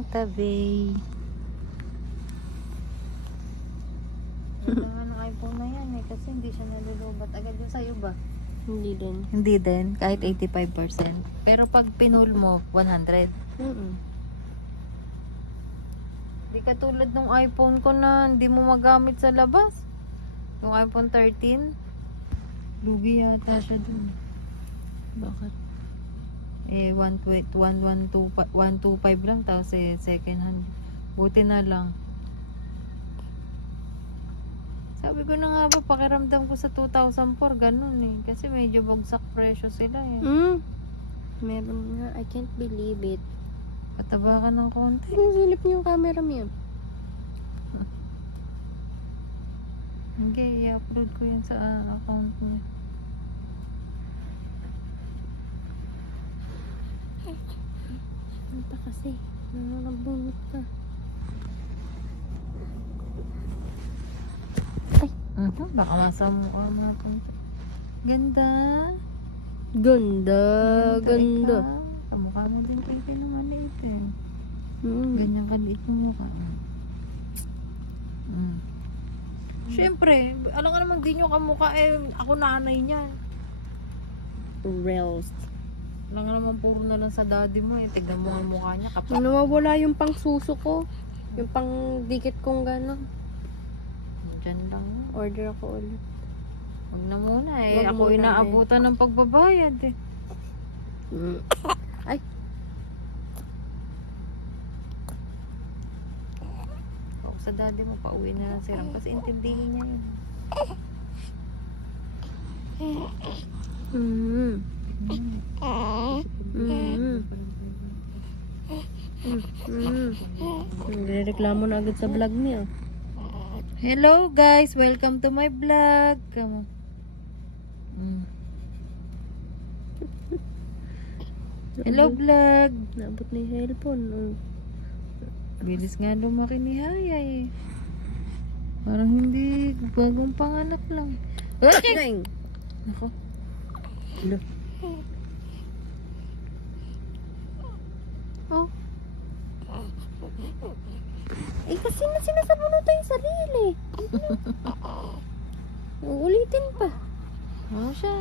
ng tabi. Ganda nga ng iPhone na yan eh, kasi hindi siya nalulubat agad. Yung sa'yo ba? Hindi din. Hindi din, kahit 85%. Pero pag pinul mo, 100. Di katulad ng iPhone ko na hindi mo magamit sa labas. Yung iPhone 13. Lugi yata siya dun. Bakit? Eh, 125 lang, tapos eh, second hand. Buti na lang. Sabi ko na nga ba, pakiramdam ko sa 2004, ganun eh. Kasi medyo bagsak presyo sila eh. Meron nga. I can't believe it. Pataba ka ng konti. Silip niyo yung camera mo yan. Hindi, i-upload ko yan sa account niya. Ano pa kasi? Nanganabunot ka. Baka masamukha mga punto. Ganda. Ganda. Ganda. Ikaw. Kamukha mo din kayo ng maliit eh. Mm. Ganyan kaliit yung mukha. Siyempre, alam ka naman din yung kamukha eh. Ako nanay niyan. Reels. Alam ka naman puro na lang sa daddy mo eh. Tignan mo ang mukha niya. Nawawala yung pang suso ko. Yung pang dikit kong gano'n. Diyan lang. Order ako ulit. Huwag na muna eh. Wag Ako muna inaabutan ng pagbabayad eh. Ay. Ako sa daddy mo, pauwi na lang si Ram kasi intindihin niya yun. Nagreklamo na agad sa vlog niya. Hello guys, welcome to my vlog. Come on. Hello vlog. Naabot na yung cellphone. Bilis nga lumaki ni Hayay eh. Parang hindi bagong panganak lang. Ay! Ako. Oh. Eh kasi na sinasabunutan yung sarili. Uulitin pa. Ano siya?